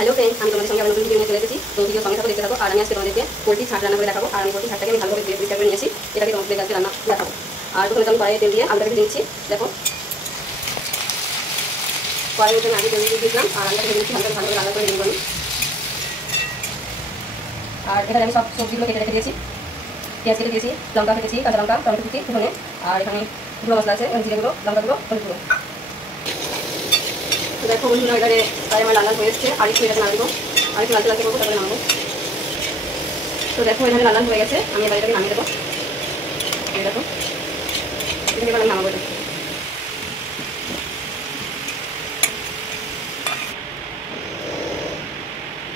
Hello friends, আমি তোমাদের সঙ্গে নতুন ভিডিও নিয়ে চলে এসেছি। তো ভিডিও সঙ্গে থাকো, দেখতে থাকো। আর আমি আজকে তোমাদেরকে পোলট্রি ছাট রান্না করে দেখাবো। আর আমি পোলট্রি ছাটটাকে আমি ভালোভাবে ধুয়ে পরিষ্কার করে নিয়েছি। এটাকে তোমাদের আজকে রান্না দেখাবো। আর প্রথমে আমি কড়াইয়ে তেল দিয়ে আলুটাকে দিচ্ছি। দেখো, কড়াইয়ের মধ্যে আগে তেল দিয়ে দিয়েছিলাম আর আলুটাকে দিচ্ছি ভালোভাবে রান্না করে নিব আমি। আর এখানে আমি সব সবজিগুলো কেটে রেখে দিয়েছি। পেঁয়াজ কেটে দিয়েছি, লঙ্কা কেটেছি, কাঁচা লঙ্কা, টমেটো কুচি, ধনে। আর এখানে গুঁড়ো মশলা আছে, জিরে গুঁড়ো, লঙ্কা গুঁড়ো, হলুদ গুঁড়ো। তো দেখো বন্ধুরা, এবারে প্রায় আমার লাল লাল হয়ে এসছে। আর একটু এটাকে নাড়বো, আর একটু লালচে লালচে করবো, তারপরে নামাবো। তো দেখো এখানে লাল লাল হয়ে গেছে, আমি এবার এটাকে নামিয়ে দেবো। এই দেখো, এটাকে এবার আমি নামাবো।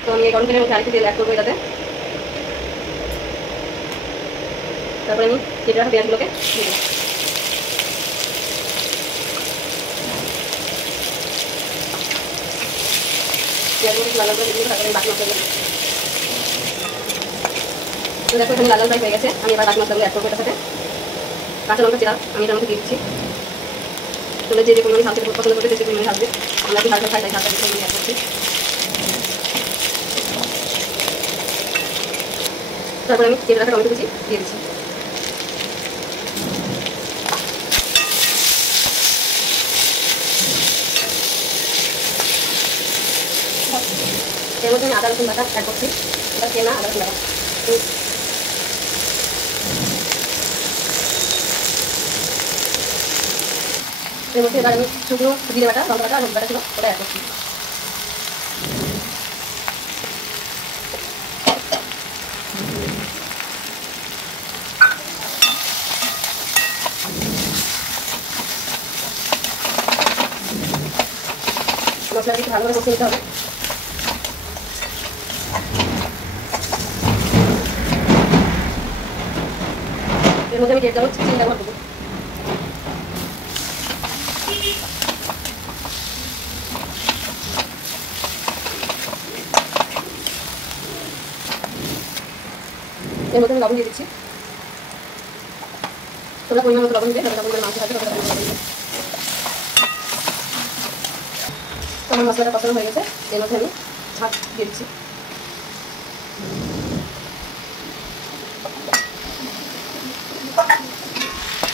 তো আমি এই গরম তেলের মধ্যে আরেকটু তেল অ্যাড করবো এটাতে। তারপরে আমি কেটে রাখা পেঁয়াজগুলোকে দিয়ে দেবো। পেঁয়াজগুলো লাল লাল করে দিয়ে তারপরে বাকি মশলাগুলো। তো দেখো এখানে লাল লাল ফ্রাই হয়ে গেছে, আমি এবার বাকি মশলাগুলো অ্যাড করবো এটার সাথে। কাঁচা লঙ্কা চিরা আমি এটার মধ্যে দিয়ে দিচ্ছি। তোমরা যে পরিমাণে ঝাল খেতে পছন্দ করবে সেই পরিমাণে ঝাল দিবে। আমরা একটু ঝাল খাই, তাই ঝালটা বেশি অ্যাড করছি। তারপরে আমি কেটে রাখা টমেটো কুচি দিয়ে দিচ্ছি। এর মধ্যে আমি আদা রসুন বাটা অ্যাড করছি। এটা কেনা আদা রসুন বাটা। এর মধ্যে এবার আমি শুকনো জিরে বাটা, লঙ্কা বাটা, হলুদ বাটা ছিল ওটা অ্যাড করছি। মশলাটা একটু ভালোভাবে কষিয়ে নিতে হবে। এর মধ্যে আমি 1.5 চামচ চিনি ব্যবহার করবো। এর মধ্যে আমি লবণ দিয়ে দিচ্ছি। তোমরা পরিমাণ মতো লবণ দিবে, যতটা পরিমাণ মাংস থাকবে ততটা পরিমাণ লবণ দিবে। তো আমার মশলাটা কষানো হয়ে গেছে, এর মধ্যে আমি ছাট দিয়ে দিচ্ছি।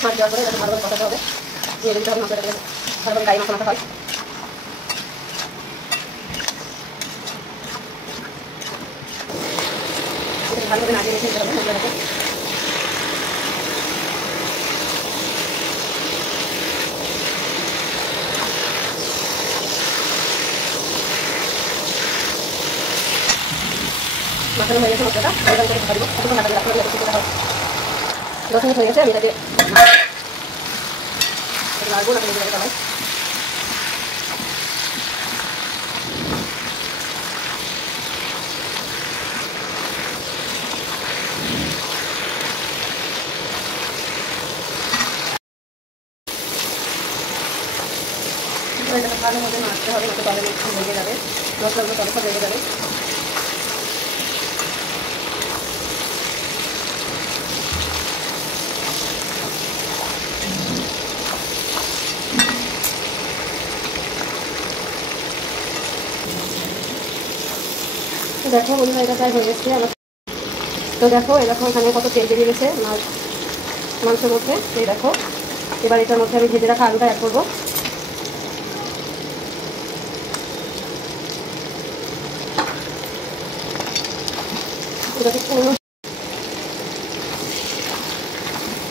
ছাট দেওয়ার পরে এটাকে ভালোভাবে কষাতে হবে, নিয়ে দিতে হবে মশলাটাকে ভালোভাবে গায়ে মাখা মাখা হয়। এটাকে ভালোভাবে নাড়িয়ে রেখে দিতে হবে মশলাটাকে। মাখানো হয়ে গেছে মশলাটা, ভালো করে ঢাকা দিব। কিছুক্ষণ ঢাকা দিয়ে রাখতে হবে, সেটা হয় 10 মিনিট হয়ে গেছে। আমি এটাকে নাড়বো না, এটাকে নামাই। এটাকে ভালোর মধ্যে নাড়তে হবে, নয়তো তলে লেগে যাবে, মশলাগুলো তলে সব লেগে যাবে। দেখো বন্ধুরা, এটা প্রায় হয়ে গেছে আমার। তো দেখো এরকম এখানে কত তেল বেরিয়ে গেছে মাংসের মধ্যে। এই দেখো, এবার এটার মধ্যে আমি ভেজে রাখা আলুটা অ্যাড করবো।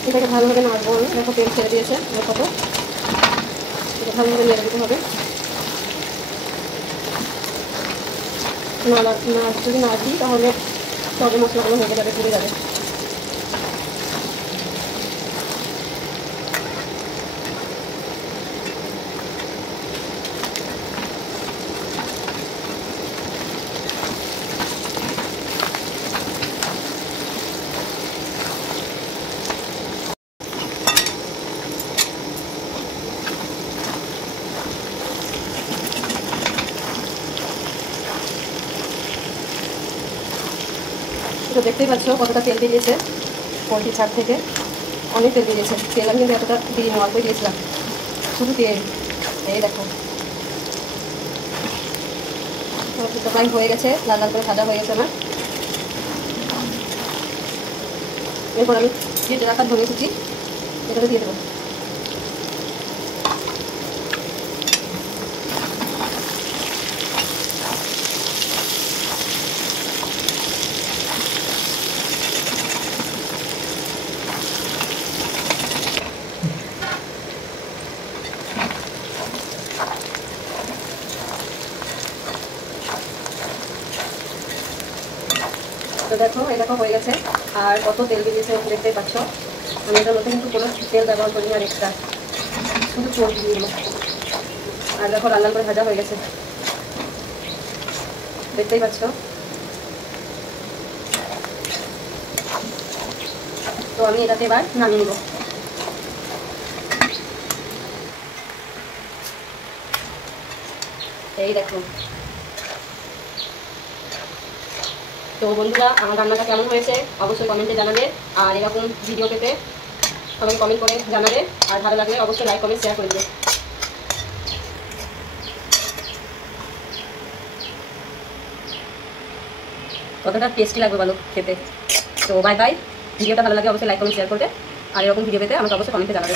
এটাকে ভালোভাবে নাড়বো। দেখো তেল ছেড়ে দিয়েছে, দেখো তো এটা ভালোভাবে নেড়ে দিতে হবে। যদি না দিই তাহলে সবে মশলাগুলো হয়ে যাবে, পুড়ে যাবে। তো দেখতেই পাচ্ছ কতটা তেল বেরিয়েছে পোলট্রি ছাড় থেকে, অনেক তেল বেরিয়েছে। তেল আমি কিন্তু এতটা দিয়ে অল্প দিয়েছিলাম, শুধু তেল। এই দেখো তো প্রায় হয়ে গেছে, লাল লাল করে ভাজা হয়ে গেছে আমার। এরপর আমি কেটে রাখা ধনে কুচি এটাতে দিয়ে দেবো। তো দেখো এই দেখো হয়ে গেছে, আর কত তেল বেরিয়েছে দেখতেই পাচ্ছ। আমি এটার মধ্যে কিন্তু কোনো তেল ব্যবহার করিনি আর এক্সট্রা, শুধু চর্বি দিয়ে দিলাম। আর দেখো লাল লাল করে ভাজা হয়ে গেছে, দেখতেই পাচ্ছ। তো আমি এটাতে এবার নামিয়ে নেব। এই দেখো। তো বন্ধুরা, আমার রান্নাটা কেমন হয়েছে অবশ্যই কমেন্টে জানাবে। আর এরকম ভিডিও পেতে সবাই কমেন্ট করে জানাবে। আর ভালো লাগলে অবশ্যই লাইক কমেন্ট শেয়ার করে দেবে। কতটা টেস্টি লাগবে বলো খেতে। তো বাই বাই। ভিডিওটা ভালো লাগে অবশ্যই লাইক কমেন্ট শেয়ার করবে। আর এরকম ভিডিও পেতে আমাকে অবশ্যই কমেন্টে জানাবে।